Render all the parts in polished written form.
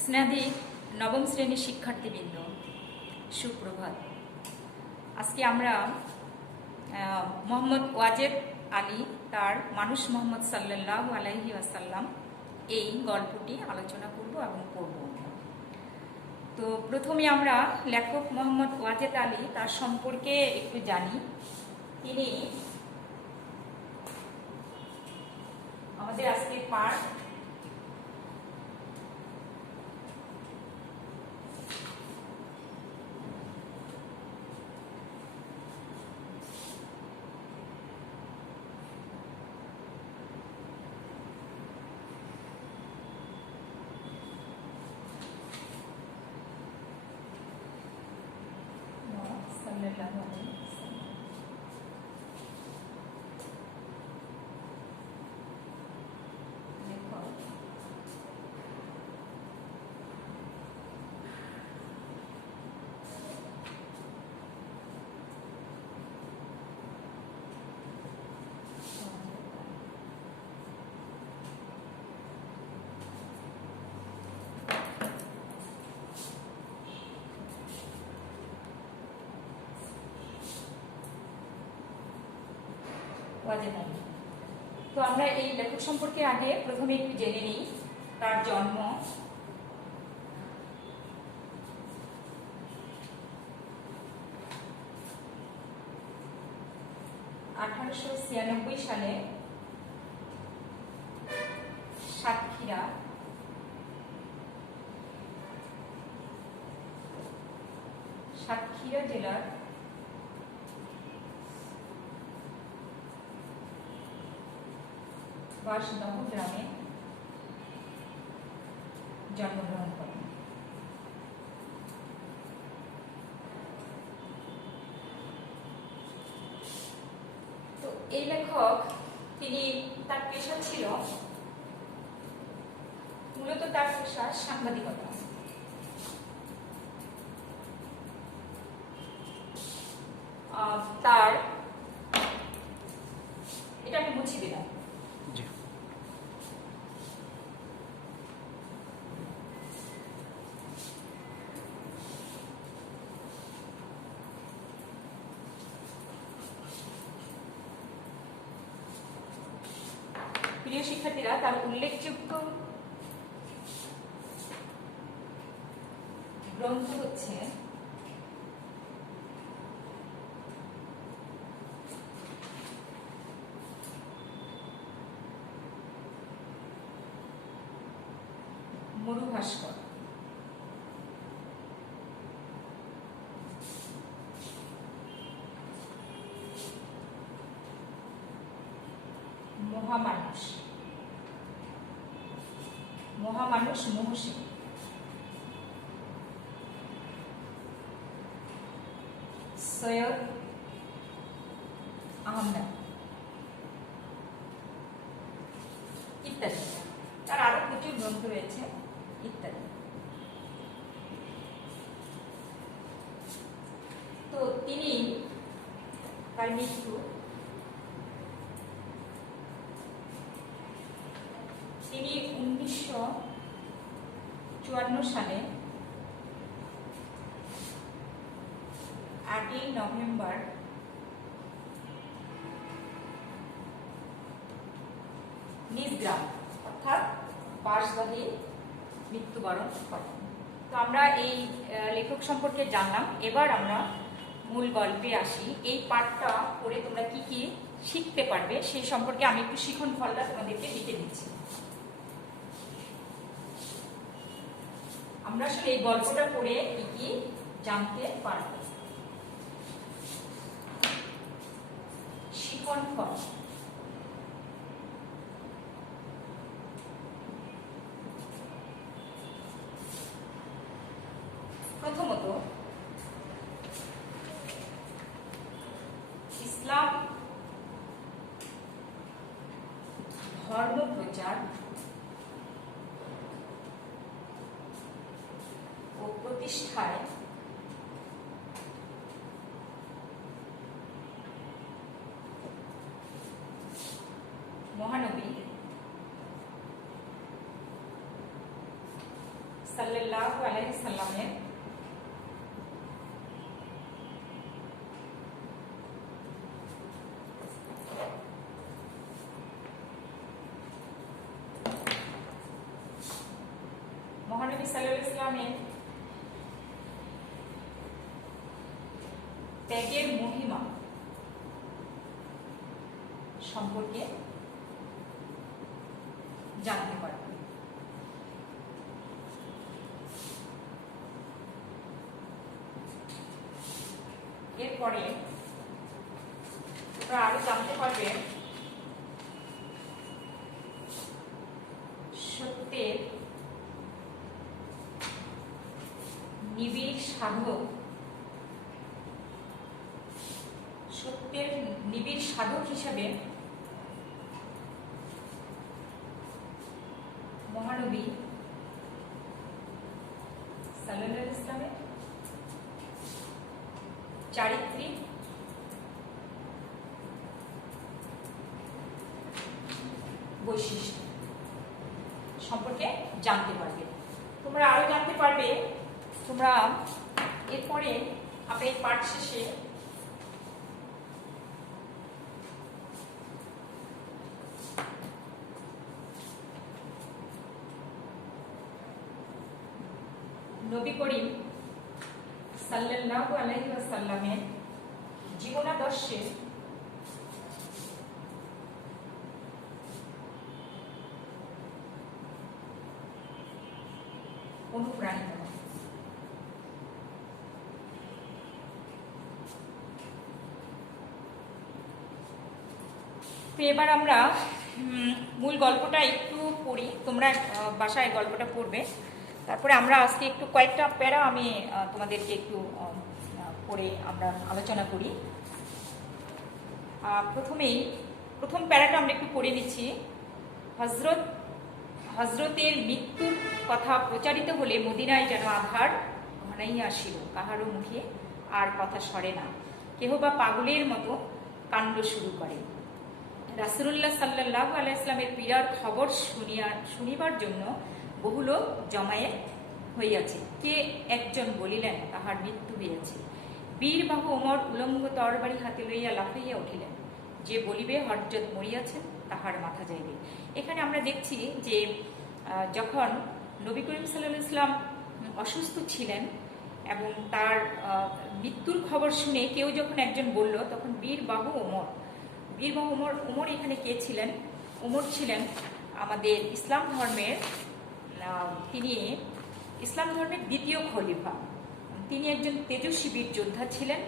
স্নেহাধী নবম শ্রেণীর শিক্ষার্থীবৃন্দ, সুপ্রভাত। আজকে আমরা মোহাম্মদ ওয়াজেদ আলী তার মানুষ মোহাম্মদ সাল্লাল্লাহু আলাইহি ওয়াসাল্লাম এই গল্পটি আলোচনা করব এবং পড়ব। তো প্রথমে আমরা লেখক মোহাম্মদ ওয়াজেদ আলী তার সম্পর্কে একটু জানি। তিনি আমাদের আজকের পাঠ ওয়াজেদ আলী। তো আমরা এই লেখক সম্পর্কে আগে প্রথমে একটু জেনে নিই। তার জন্ম 1896 সালে সাতক্ষীরা জেলার বাঁশদহ গ্রামে জন্মগ্রহণ করেন। তো এই লেখক তিনি তার পেশা ছিল মূলত তার পেশা সাংবাদিকতা। তার এটা আমি মুছে দিলাম। প্রিয় শিক্ষার্থীরা, তার উল্লেখযোগ্য গ্রন্থ হচ্ছে মরুভাস্কর, মহামানুষ মহসী, সৈয়দ আহমেদ ইত্যাদি। তার আরো প্রচুর গ্রন্থ রয়েছে ইত্যাদি। তো তার মৃত্যু তিনি 1954 সালে 8ই নভেম্বর নিজ গ্রাম অর্থাৎ বাঁশদহে মৃত্যুবরণ করেন। তো আমরা এই লেখক সম্পর্কে জানলাম। এবার আমরা মূল গল্পে আসি। এই পাঠটা পড়ে তোমরা কি কি শিখতে পারবে সেই সম্পর্কে আমি একটু শিখন ফলটা তোমাদেরকে লিখে দিচ্ছি। আমরা আসলে এই গল্পটা পড়ে কি কি জানতে পারব। শিখন ফল। প্রথমত, ইসলাম ধর্ম প্রচার ও প্রতিষ্ঠায় মহানবী সাল্লাল্লাহু আলাইহি সাল্লামের মহানবী সাল্লাল্লাহু আলাইহি সাল্লামের ত্যাগের মহিমা সম্পর্কে জানতে পারবে। এরপরে তোমরা আরো জানতে পারবে সত্যের নিবিড় সাধক, সত্যের নিবিড় সাধক হিসাবে মহানবী সাল্লাল্লাহু আলাইহি ওয়াসাল্লামের চারিত্রিক বৈশিষ্ট্য সম্পর্কে জানতে পারবে। তোমরা আরো জানতে পারবে, তোমরা এরপরে আমরা এই পাঠ শেষে নবী করিম সাল্লাল্লাহু আলাইহি ওয়াসাল্লামের জীবনাদর্শে অনুপ্রাণিত হয়। তো এবার আমরা মূল গল্পটা একটু পড়ি, তোমরা বাসায় গল্পটা পড়বে, তারপরে আমরা আজকে একটু কয়েকটা প্যারা আমি তোমাদেরকে একটু পড়ে আমরা আলোচনা করি। প্রথম প্যারাটা আমরা একটু পড়ে নিচ্ছি। হজরতের মৃত্যুর কথা প্রচারিত হলে মদিনায় যেন আধার ঘনাইয়া আসিল, কাহারও মুখে আর কথা সরে না, কেহ বা পাগলের মতো কাণ্ড শুরু করে। রাসূলুল্লাহ সাল্লাল্লাহু আলাইহি ওয়াসাল্লামের পীড়ার খবর শুনিবার জন্য বহু লোক জমায়েত হইয়াছে। কে একজন বলিলেন তাহার মৃত্যু হইয়াছে। বীরবাহু ওমর উলঙ্গ তরবারি হাতে লইয়া লাফাইয়া উঠিলেন, যে বলিবে হযরত মরিয়াছেন তাহার মাথা যাইবে। এখানে আমরা দেখছি যে যখন নবী করিম সাল্লাল্লাহু আলাইহি ওয়াসাল্লাম অসুস্থ ছিলেন এবং তার মৃত্যুর খবর শুনে কেউ যখন একজন বলল, তখন বীরবাহু ওমর এখানে কে ছিলেন? ওমর ছিলেন আমাদের ইসলাম ধর্মের, তিনি ইসলাম ধর্মের দ্বিতীয় খলিফা। তিনি একজন তেজস্বী বীর যোদ্ধা ছিলেন।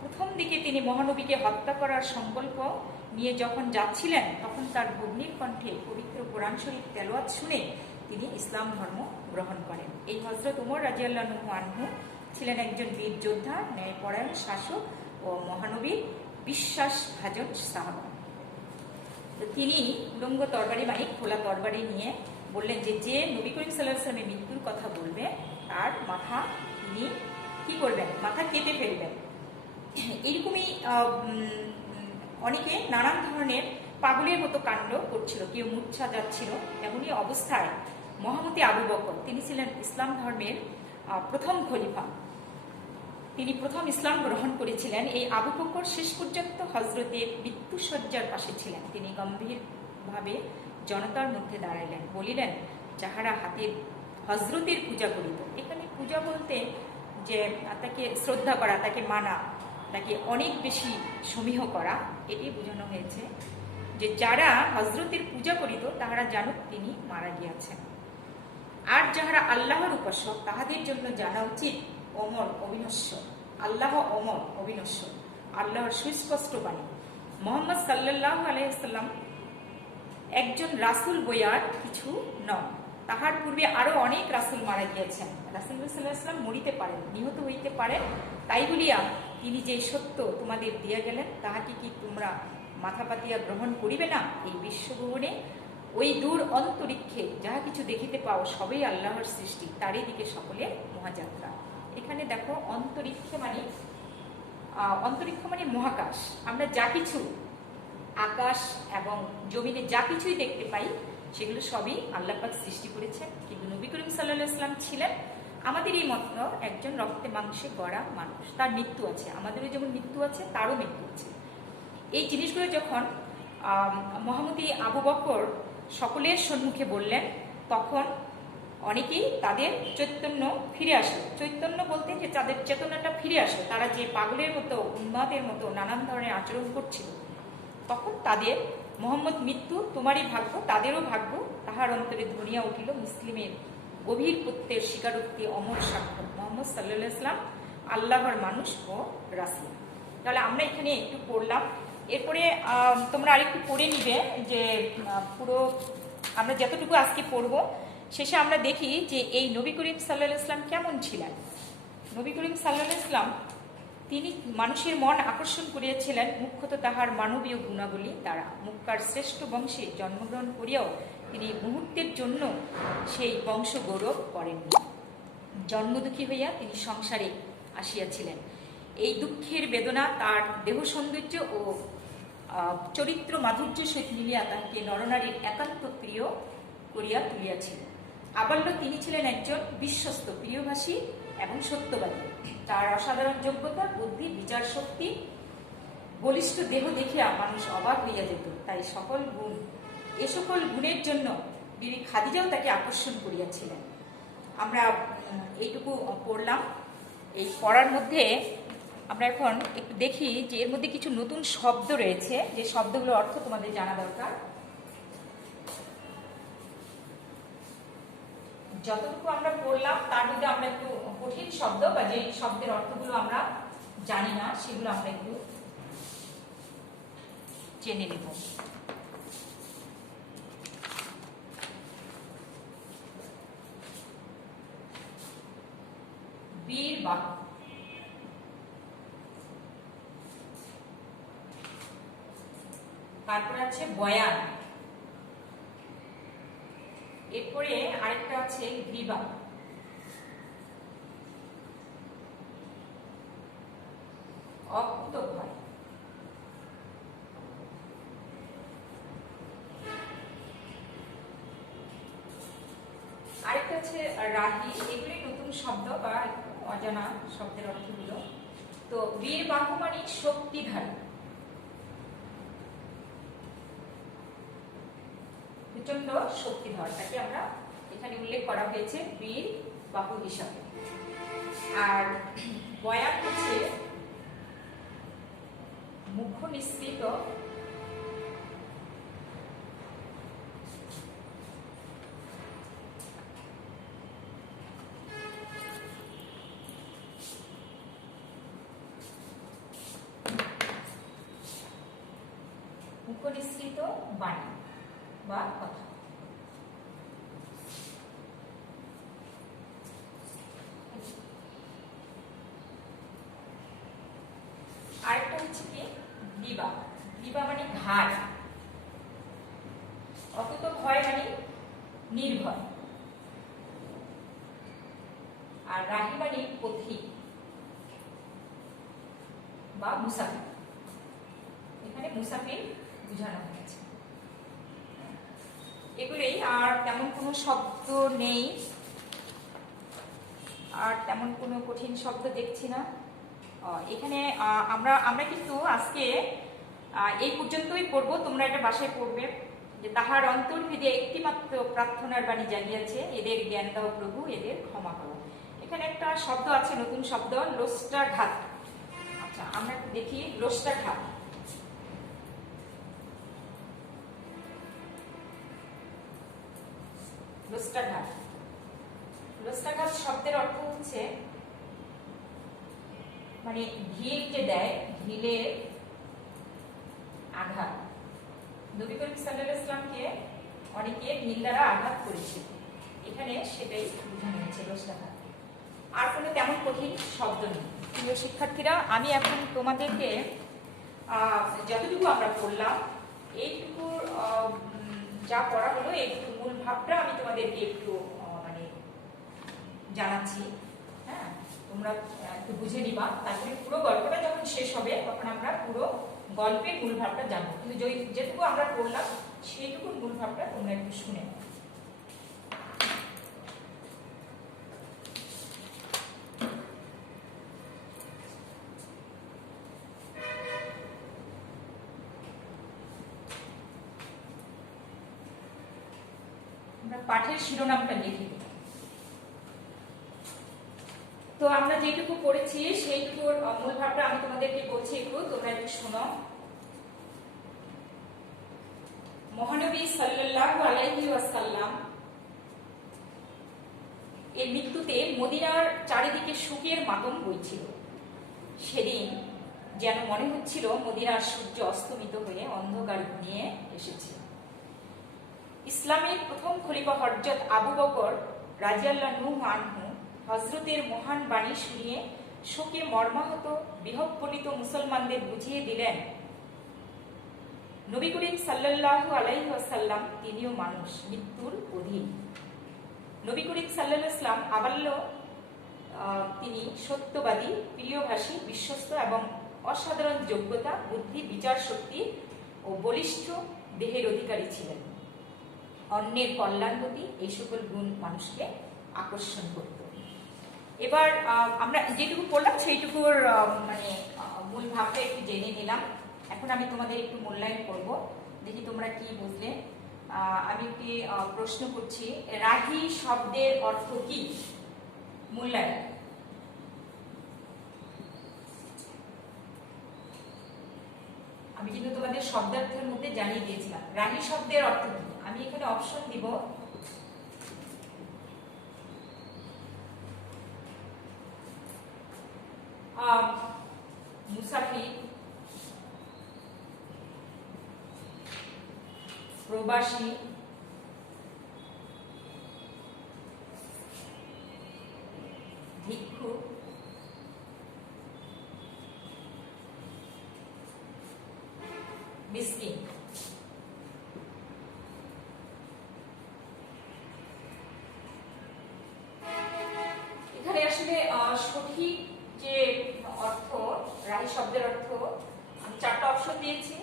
প্রথম দিকে তিনি মহানবীকে হত্যা করার সংকল্প নিয়ে যখন যাচ্ছিলেন, তখন তার ভগ্নীর কণ্ঠে পবিত্র কোরআন শরীফ তেলাওয়াত শুনে তিনি ইসলাম ধর্ম গ্রহণ করেন। এই হযরত ওমর রাদিয়াল্লাহু আনহু ছিলেন একজন বীর যোদ্ধা, ন্যায়পরায়ণ শাসক ও মহানবীর বিশ্বাসভাজন সাহাবা। তিনি উলঙ্গ তরবারি মানে খোলা তরবারি নিয়ে বললেন যে যে নবী করিম সাল্লাল্লাহু আলাইহি ওয়াসাল্লামের মৃত্যুর কথা বলবে তার মাথা তিনি কি করবেন? মাথা কেটে ফেলবেন। এরকমই অনেকে নানান ধরনের পাগলের মতো কাণ্ড করছিল, কেউ মূর্ছা যাচ্ছিল। এমনই অবস্থায় মহামতি আবু বকর, তিনি ছিলেন ইসলাম ধর্মের প্রথম খলিফা, তিনি প্রথম ইসলাম গ্রহণ করেছিলেন। এই আবু বকর শেষ পর্যন্ত হজরতের মৃত্যুসজ্জার পাশে ছিলেন। তিনি গম্ভীরভাবে জনতার মধ্যে দাঁড়াইলেন, বলিলেন, যাহারা হাতের হজরতের পূজা করিত। এখানে পূজা বলতে যে তাকে শ্রদ্ধা করা, তাকে মানা, তাকে অনেক বেশি সমীহ করা, এটি বোঝানো হয়েছে যে যারা হজরতের পূজা করিত তাহারা জানুক তিনি মারা গিয়াছেন। আর যাহারা আল্লাহর উপাসক তাহাদের জন্য জানা উচিত অমর অবিনশ্বর, আল্লাহ অমর অবিনশ্বর, আল্লাহর সুস্পষ্ট বাণী। মুহাম্মদ সাল্লাল্লাহু আলাইহি ওয়াসাল্লাম একজন রাসূল বইয়ার কিছু নন, তাহার পূর্বে আরো অনেক রাসূল মারা গিয়েছেন। রাসূল সাল্লাল্লাহু আলাইহি ওয়াসাল্লাম মরিতে পারেন, নিহত হইতে পারেন, তাই বলিয়া তিনি যে সত্য তোমাদের দিয়া গেলেন তাহাকে কি তোমরা মাথা পাতিয়া গ্রহণ করিবে না? এই বিশ্বভুবনে ওই দূর অন্তরিক্ষে যাহা কিছু দেখিতে পাও সবই আল্লাহর সৃষ্টি, তারই দিকে সকলের মহাযাত্রা। এখানে দেখো অন্তরিক্ষ মানে মহাকাশ। আমরা যা কিছু আকাশ এবং জমিনে যা কিছুই দেখতে পাই সেগুলো সবই আল্লাহ পাক সৃষ্টি করেছেন। কিন্তু নবী করিম সাল্লাল্লাহু আলাইহি ওয়াসাল্লাম ছিলেন আমাদের এই মতো একজন রক্তে মাংসে গড়া মানুষ। তার মৃত্যু আছে, আমাদেরও যেমন মৃত্যু আছে, তারও মৃত্যু আছে। এই জিনিসগুলো যখন মহামতি আবু বকর সকলের সম্মুখে বললেন, তখন অনেকেই তাদের চৈতন্য ফিরে আসলো। চৈতন্য বলতে যে তাদের চেতনাটা ফিরে আসলো। তারা যে পাগলের মতো, উন্মাদের মতো নানান ধরনের আচরণ করছিল, তখন তাদের মোহাম্মদ মৃত্যু তোমারই ভাগ্য, তাদেরও ভাগ্য, তাহার অন্তরে ধনিয়া উঠিল মুসলিমের গভীর প্রত্যয়ের স্বীকারোক্তি অমর সাক্ষ্য, মোহাম্মদ সাল্লাল্লাহু আলাইহি ওয়াসাল্লাম আল্লাহর মানুষ ও রাসূল। তাহলে আমরা এখানে একটু পড়লাম। এরপরে তোমরা আরেকটু পড়ে নিবে যে পুরো আমরা যতটুকু আজকে পড়বো, শেষে আমরা দেখি যে এই নবী করিম সাল্লাল্লাহু আলাইহি ওয়াসাল্লাম কেমন ছিলেন। নবী করিম সাল্লাল্লাহু আলাইহি ওয়াসাল্লাম তিনি মানুষের মন আকর্ষণ করিয়াছিলেন মুখ্যত তাহার মানবীয় গুণাবলী দ্বারা। মক্কার শ্রেষ্ঠ বংশে জন্মগ্রহণ করিয়াও তিনি মুহূর্তের জন্য সেই বংশ গৌরব করেননি। জন্মদুঃখী হইয়া তিনি সংসারে আসিয়াছিলেন। এই দুঃখের বেদনা তার দেহ সৌন্দর্য ও চরিত্র মাধুর্যের সহিত মিলিয়া তাহাকে নরনারীর একান্ত প্রিয় করিয়া তুলিয়াছিল। আবাল্য তিনি ছিলেন একজন বিশ্বস্ত, প্রিয়ভাষী এবং সত্যবাদী। তার অসাধারণ যোগ্যতা, বুদ্ধি, বিচার শক্তি, বলিষ্ঠ দেহ দেখিয়া মানুষ অবাক হইয়া যেত। তাই এ সকল গুণের জন্য বিবি খাদিজাও তাকে আকর্ষণ করিয়াছিলেন। আমরা এইটুকু পড়লাম। এই পড়ার মধ্যে আমরা এখন একটু দেখি যে এর মধ্যে কিছু নতুন শব্দ রয়েছে, যে শব্দগুলোর অর্থ তোমাদের জানা দরকার। যতটুকু আমরা পড়লাম তার মধ্যে আমরা একটু কঠিন শব্দ বা যে শব্দের অর্থগুলো আমরা জানি না, সেগুলো আমরা একটু জেনে নেব। বীর বাহু, তারপর আছে বয়ান, এরপরে আরেকটা আছে গ্রীবা, অকুতোভয়, আরেকটা আছে রাহি। এগুলি নতুন শব্দ বা অজানা শব্দের অর্থগুলো। তো বীর বাহু মানে শক্তিধারী, প্রচন্ড শক্তিধর, তাকে আমরা এখানে উল্লেখ করা হয়েছে বীর বাহু হিসাবে। আর বয়ান হচ্ছে মুখ নিঃসৃত বাণী বা কথা। আরেকটা হচ্ছে কি গ্রীবা। গ্রীবা মানে ঘাড়, অকুতোভয় মানে নির্ভয়, আর রাহি মানে পথিক বা মুসাফির। এখানে মুসাফির বুঝানো হয়েছে। এগুলোই, আর তেমন কোনো শব্দ নেই, আর তেমন কোনো কঠিন শব্দ দেখছি না এখানে। আমরা কিন্তু আজকে এই পর্যন্তই পড়ব। তোমরা এটা বাসায় পড়বে যে তাহার অন্তর্হৃদয়ে একটিমাত্র প্রার্থনার বাণী জাগিয়াছে, এদের জ্ঞান দাও প্রভু, এদের ক্ষমা করো। এখানে একটা শব্দ আছে, নতুন শব্দ, লোষ্টাঘাত। আচ্ছা, আমরা একটু দেখি লোষ্টাঘাত। লোষ্টাঘাত, লোষ্টাঘাত শব্দের অর্থ হচ্ছে মানে ঢিল যে দেয়, ঢিলের আঘাত। নবী করিম সাল্লাল্লাহু আলাইহি ওয়াসাল্লামকে অনেকে ঢিল দ্বারা আঘাত করেছিল, এখানে সেটাই বোঝানো হয়েছে লোষ্টাঘাত। আর কোনো তেমন কঠিন শব্দ নেই। প্রিয় শিক্ষার্থীরা, আমি এখন তোমাদেরকে যতটুকু আমরা পড়লাম, এইটুকু যা পড়া হলো, এইটুকু মূল ভাবটা আমি তোমাদেরকে একটু মানে জানাচ্ছি। হ্যাঁ, তোমরা একটু বুঝে নিবা। তারপরে পুরো গল্পটা যখন শেষ হবে তখন আমরা পুরো গল্পের মূল ভাবটা জানবো, কিন্তু যেটুকু আমরা পড়লাম সেইটুকু মূল ভাবটা তোমরা একটু শুনে নাও। আমরা পাঠের শিরোনামটা লিখে দিই। তো আমরা যেটুকু পড়েছি সেইটুকুর মূল ভাবটা আমি তোমাদেরকে বলছি, একটু তোমরা একটু শোনো। মহানবী সাল্লাল্লাহু আলাইহি ওয়াসাল্লাম এর মৃত্যুতে মদিনার চারিদিকে শোকের মাতম বইছিল। সেদিন যেন মনে হচ্ছিল মদিনার সূর্য অস্তমিত হয়ে অন্ধকার ঘনিয়ে এসেছে। ইসলামের প্রথম খলিফা হযরত আবু বকর রাদিয়াল্লাহু আনহু হযরতের মহান বাণী শুনিয়ে শোকে মর্মাহত বিহ্বলিত মুসলমানদের বুঝিয়ে দিলেন, নবী করিম সাল্লাল্লাহু আলাইহি ওয়াসাল্লাম তিনিও মানুষ, মৃত্যুর অধীন। নবী করিম সাল্লাল্লাহু আলাইহি ওয়াসাল্লাম আবাল্য তিনি সত্যবাদী, প্রিয়ভাষী, বিশ্বস্ত এবং অসাধারণ যোগ্যতা, বুদ্ধি, বিচার শক্তি ও বলিষ্ঠ দেহের অধিকারী ছিলেন। অন্যের কল্যাণবতী এই সকল গুণ মানুষকে আকর্ষণ করত। এবার আমরা যেটুকু পড়লাম সেইটুকুর মানে মূল ভাবটা একটু জেনে নিলাম। এখন আমি তোমাদের একটু মূল্যায়ন করব, দেখি তোমরা কি বুঝলে। আমি একটি প্রশ্ন করছি, রাহি শব্দের অর্থ কি? মূল্যায়ন। আমি কিন্তু তোমাদের শব্দার্থের মধ্যে জানিয়ে দিয়েছিলাম রাহি শব্দের অর্থ কি। আমি এখানে অপশন দিব, মুসাফির, প্রবাসী, ভিক্ষুক, মিসকিন। এখানে আসলে সঠিক যে অর্থ, রাহি শব্দের অর্থ, আমি 4টা অপশন দিয়েছি,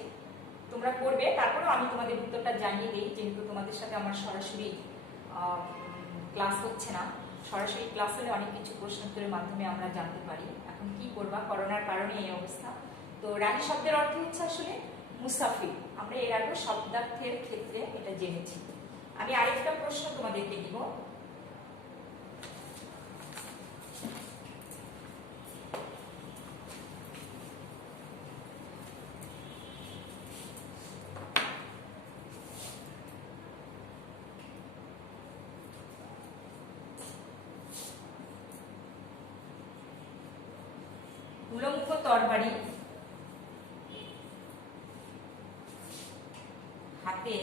তোমরা করবে। তারপরেও আমি তোমাদের উত্তরটা জানিয়ে দিই, যেহেতু তোমাদের সাথে আমার সরাসরি ক্লাস হচ্ছে না। সরাসরি ক্লাস হলে অনেক কিছু প্রশ্নোত্তরের মাধ্যমে আমরা জানতে পারি। এখন কি করবা, করোনার কারণে এই অবস্থা। তো রাহি শব্দের অর্থ হচ্ছে আসলে মুসাফির। আমরা এর আগে শব্দার্থের ক্ষেত্রে এটা জেনেছি। আমি আরেকটা প্রশ্ন তোমাদেরকে দিব, উলঙ্গ তরবারি হাতে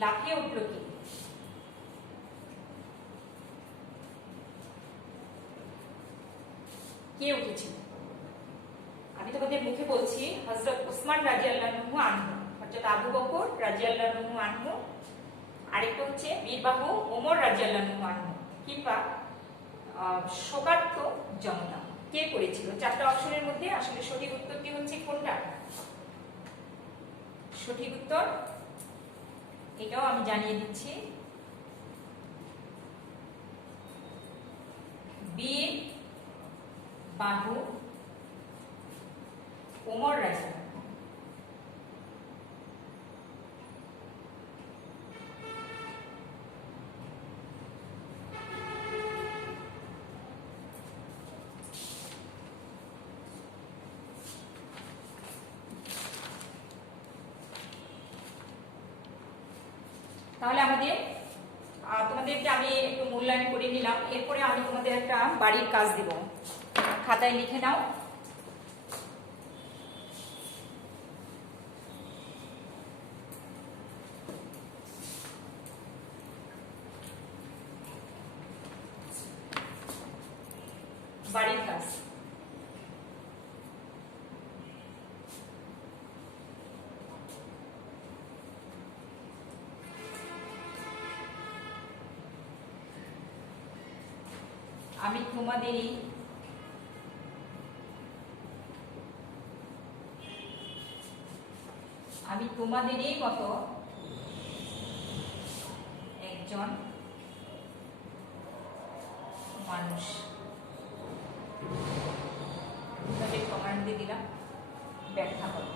লাফিয়ে উঠল কি? কে উঠেছিল? আমি তোমাদের মুখে বলছি, হযরত উসমান রাদিয়াল্লাহু আনহু, হযরত আবু বকর রাদিয়াল্লাহু আনহু, আরেকটা হচ্ছে বীরবাহু ওমর রাদিয়াল্লাহু আনহু, কিংবা শোকার্ত জনতা। কে করেছিল? 4টা অপশনের মধ্যে আসলে সঠিক উত্তরটি হচ্ছে কোনটা? সঠিক উত্তর এটাও আমি জানিয়ে দিচ্ছি, বীর বাহু ওমর রাদিয়াল্লাহু। তাহলে তোমাদেরকে আমি একটু মূল্যায়ন করে নিলাম। এরপরে আমি তোমাদের একটা বাড়ির কাজ দিব, খাতায় লিখে নাও। বাড়ির কাজ, আমি তোমাদেরই মতো একজন মানুষ। কমান্ড দিয়ে দিলাম, ব্যাখ্যা করো।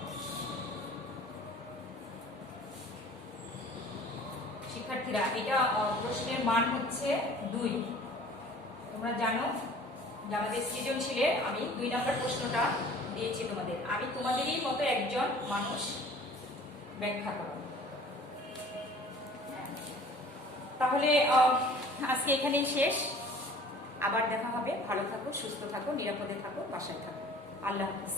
শিক্ষার্থীরা, এটা প্রশ্নের মান হচ্ছে 2। তোমরা জানো যে আমাদের সৃজনশীলে আমি 2 নম্বর প্রশ্নটা দিয়েছি তোমাদের। আমি তোমাদেরই মতো একজন মানুষ, ব্যাখ্যা করো। তাহলে আজকে এখানেই শেষ। আবার দেখা হবে। ভালো থাকো, সুস্থ থাকো, নিরাপদে থাকো, বাসায় থাকো। আল্লাহ হাফিজ।